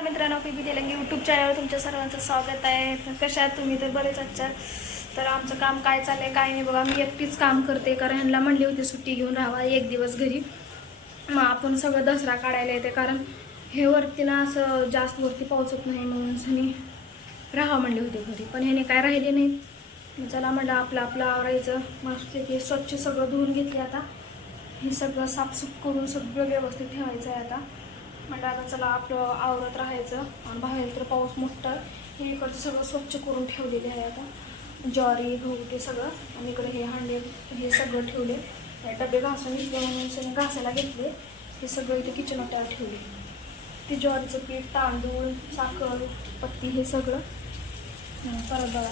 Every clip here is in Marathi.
नमस्कार मित्रांनो पी बी तेलंगी यूट्यूब चॅनलवर तुमच्या सर्वांचं स्वागत आहे. कशा आहात तुम्ही? तर बरेच आजच्या. तर आमचं काम काय चाललं आहे काय नाही बघा. मी एकटीच काम करते कारण ह्यांना म्हणली होती सुट्टी घेऊन राहावा एक दिवस घरी. मग आपण सगळं दसरा काढायला येते कारण हे वरती ना असं जास्त वरती पावसत नाही म्हणून सनी राहा म्हणले होते घरी. पण ह्याने काय राहिले नाही चला म्हणलं आपलं आपलं आवरायचं. मस्त की स्वच्छ सगळं धुवून घेतले आता. हे सगळं साफसूफ करून सगळं व्यवस्थित ठेवायचं आहे आता. म्हणजे आता चला आपलं आवरत राहायचं आणि बाहेर तर पाऊस मोठा हे इकडचं सगळं स्वच्छ करून ठेवलेले आहे आता. ज्वारी गहू ते सगळं. आणि इकडे हे हांडे हे सगळं ठेवले. डबे घासून घेतले घासायला घेतले. हे सगळं इथे किचन वाट्यावर ठेवले. ते ज्वारीचं पीठ तांदूळ साखर पत्ती हे सगळं. परत बघा.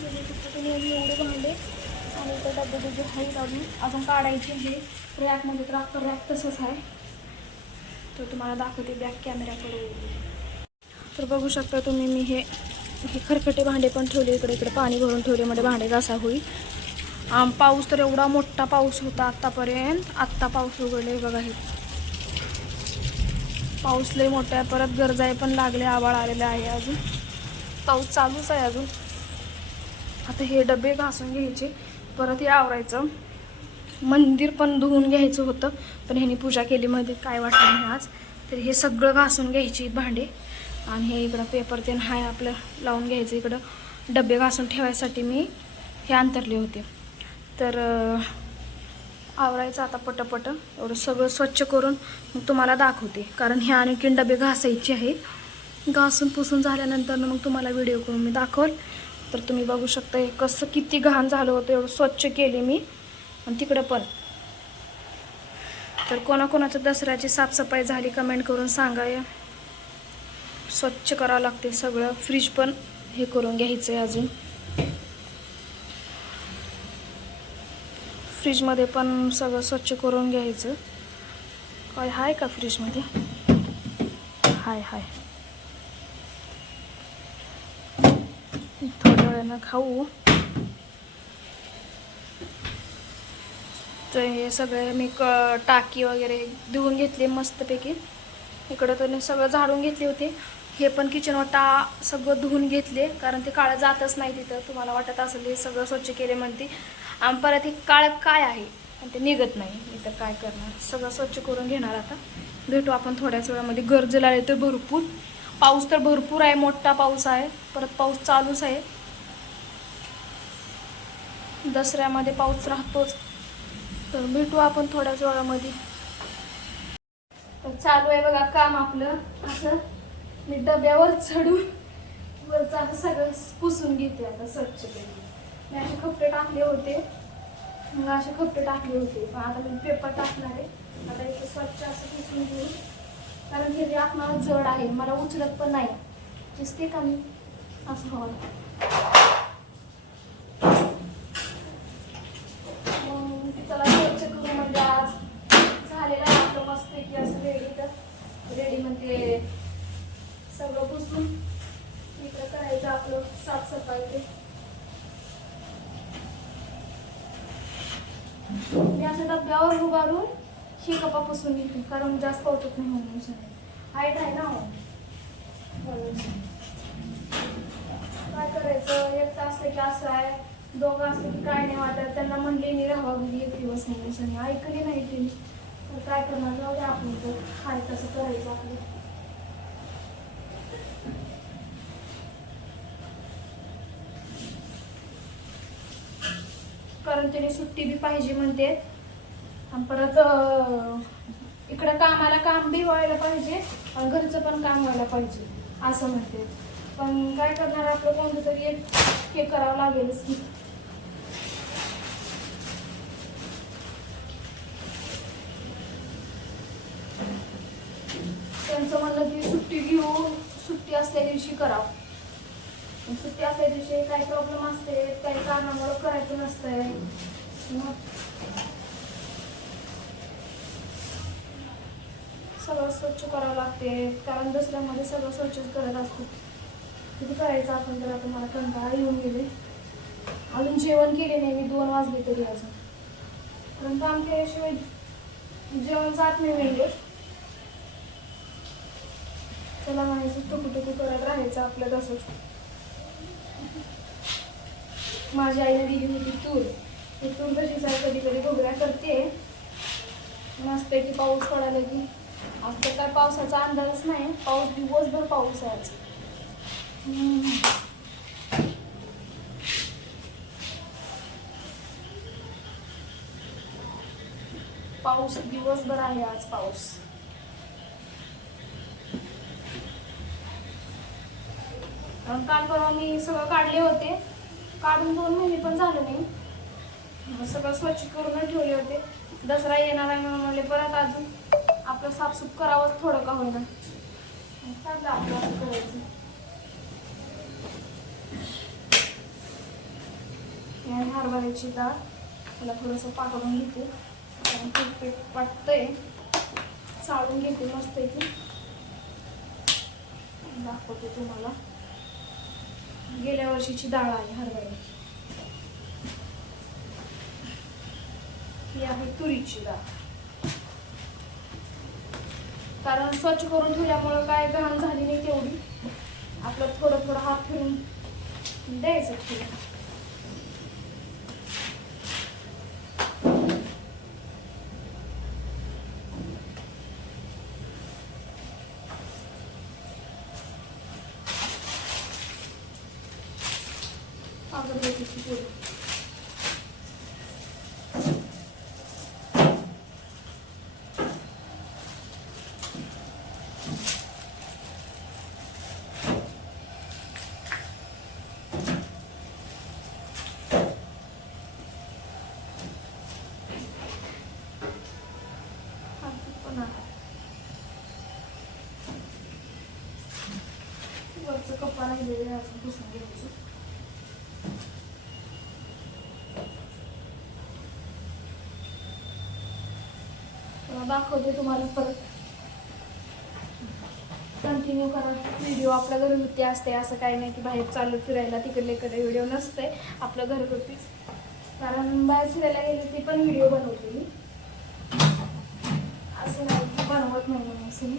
म्हणजे तिथं तुम्ही एवढे भांडे आणि इथं डबे डबे आहेत अजून. अजून काढायचे हे रॅकमध्ये तर अख्खं रॅक तसंच आहे. तर तुम्हाला दाखवते बॅक कॅमेऱ्याकडे तर बघू शकता तुम्ही मी हे हे खरखटे भांडे पण ठेवले इकडे इकडे पाणी भरून ठेवले म्हणजे भांडे घासा होईल. आम पाऊस तर एवढा मोठा पाऊस होता आत्तापर्यंत आत्ता पाऊस उघडले बघा हे. पाऊस लय मोठा आहे. परत गरजाय पण लागले आवाळ आलेले आहे अजून. पाऊस चालूच आहे अजून. आता हे डबे घासून घ्यायचे. परत हे आवरायचं. मंदिर पण धुवून घ्यायचं होतं पण ह्यानी पूजा केली. मध्ये काय वाटलं नाही आज? तर हे सगळं घासून घ्यायची भांडे आणि हे इकडं पेपर ते हाय आपलं लावून घ्यायचं इकडं. डबे घासून ठेवायसाठी मी हे अंतरले होते. तर आवरायचं आता पटपट. एवढं सगळं स्वच्छ करून मग तुम्हाला दाखवते. कारण हे आणखीन डबे घासायचे आहे घासून पुसून झाल्यानंतर मग तुम्हाला व्हिडिओ करून मी दाखवल. तर तुम्ही बघू शकता कसं किती घाण झालं होतं. एवढं स्वच्छ केले मी. आणि तिकडं पण. तर कोणाकोणाचं दसऱ्याची साफसफाई झाली कमेंट करून सांगा या. स्वच्छ करावं लागते सगळं. फ्रीज पण हे करून घ्यायचं आहे अजून फ्रीजमध्ये पण सगळं स्वच्छ करून घ्यायचं. काय आहे का फ्रीजमध्ये हाय हाय. थोड्या वेळानं खाऊ. तर हे सगळे मी क टाकी वगैरे धुवून घेतले मस्तपैकी. इकडं तर सगळं झाडून घेतले होते. हे पण किचन वाटा सगळं धुवून घेतले कारण ते काळं जातच नाही तिथं. तुम्हाला वाटत असेल हे सगळं स्वच्छ केले म्हणते. आणि परत हे काळं काय आहे? आणि ते निघत नाही. मी तर काय करणार? सगळं स्वच्छ करून घेणार आता. भेटू आपण थोड्याच वेळामध्ये. गरज लागली तर भरपूर. पाऊस तर भरपूर आहे मोठा पाऊस आहे. परत पाऊस चालूच आहे. दसऱ्यामध्ये पाऊस राहतोच. तर भेटू आपण थोड्याच वेळामध्ये. तर चालू आहे बघा काम आपलं. असं मी डब्यावर चढून वरचं असं सगळं पुसून घेते आता स्वच्छ मी असे कपडे टाकले होते. मग असे कपडे टाकले होते. पण आता मी पेपर टाकणार आहे. आता इथे स्वच्छ असं पुसून घेऊ कारण हे आपणाला जड आहे मला उचलत पण नाही. दिसते का मी? असं हवं मग चला स्वच्छ करू म्हणजे आज झालेलं आहे आपलं मस्त की असं रेडी तर रेडी म्हणजे सगळं पुसून इकडं करायचं आपलं साफसफाई ते मी असं डब्यावर उभारून ही कपा पुसून घेते. कारण जास्त कौतुक नाही म्हणून हाईट आहे ना म्हणून. काय करायचं? एक तास की असं आहे. दोघं असलं की काय नाही वाटत. त्यांना म्हणले मी राहावा घरी एक दिवस म्हणून. सर ऐकली नाही ती तर काय करणार? जाऊ दे आपण. तर हाय तसं करायचं आपलं. कारण त्याने सुट्टी बी पाहिजे म्हणते. आणि परत इकडं कामाला काम बी व्हायला पाहिजे आणि घरचं पण काम व्हायला पाहिजे असं म्हणते. पण काय करणार आपलं कोणतं तरी एक हे करावं लागेलच की. त्यांचं म्हणलं की सुट्टी घेऊ सुट्टी असल्या दिवशी करावं. सुट्टी असल्या दिवशी काही प्रॉब्लेम असते काही कारणामुळे करायचं नसतंय. मग सगळं स्वच्छ करावं लागते कारण दसऱ्यामध्ये सगळं स्वच्छच करत असतो. किती करायचं आपण तर आता मला कंटाळा येऊन गेले. अजून जेवण केले नाही मी दोन वाजले तरी अजून. कारण काम केल्याशिवाय जेवण जात नाही म्हणजे त्याला म्हणायचं टुकू टुकू करत राहायचं आपलं तसंच. माझ्या आईने दिली होती तूर. ती तूर कशीच आहे कधी कधी घोगऱ्या करते. मस्त की पाऊस पडायला की. आज तर काय पावसाचा अंदाजच नाही. पाऊस दिवसभर पाऊस आहे आज. हम्म. पाऊस दिवसभर आहे आज पाऊस. काल परवा मी सगळं काढले होते. काढून दोन महिने पण झाले नाही. सगळं स्वच्छ करून ठेवले होते. दसरा येणार आहे म्हणून म्हणले परत अजून आपलं साफसूफ करावंच थोडं का होईना. चाललं आपलं असं करायचं. हरभऱ्याची डाळ. त्याला थोडंसं पाकडून घेते. कारण पीठ पीठ वाटतंय. चाळून घेते मस्त की दाखवते तुम्हाला. गेल्या वर्षीची डाळ आहे हरभऱ्याची. ही आहे तुरीची डाळ. कारण स्वच्छ करून ठेवल्यामुळं काय घाण झाली नाही तेवढी. आपलं थोडं थोडं हात फिरून द्यायचं वरचं कप्पा राहिलेलं आहे अजून पुसून घ्यायचं दाखवते तुम्हाला परत. कंटिन्यू करा. व्हिडिओ आपल्या घरगुती असते असं काही नाही की बाहेर चालू फिरायला तिकडले इकडे व्हिडिओ नसते. आपलं घरगुतीच. कारण बाहेर फिरायला गेले ते पण व्हिडिओ बनवते मी. असं नाही बनवत नाही असं मी.